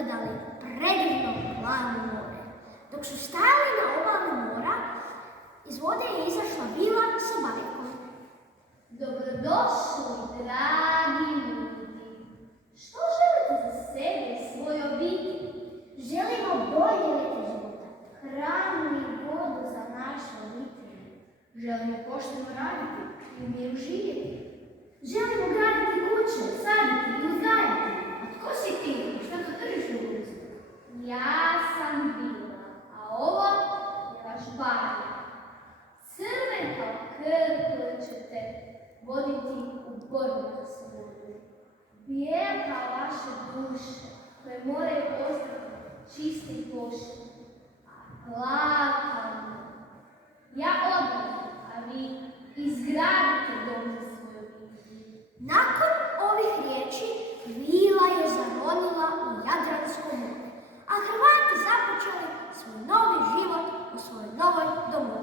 ugledali predivno plavo more. Dok su stajali na obali mora, iz vode je izašla vila sa bajkom. Dobrodošli, dragi ljudi. Što želite za sebe i svoje obitelji? Želimo bolje uvjete života, hranu i vodu za naše obitelji. Želimo pošteno raditi i u miru živjeti. Želimo graditi kuće, saditi i uzgajati. A tko si ti? Što to držiš u ruci? Ja sam Bila, a ovo je vaš Barja. Crven kao krv koju ćete voditi u borbu za slobodu. Bijel kao vaše duše koje moraju ostati čisti i pošteni. A plav kao mora. Ja odlazim, a vi izgradite dom za svoju obitelj. Nakon ovih riječi vila je zaronila u Jadransko more, a Hrvati započeli svoj novi život u svojoj novoj domovini.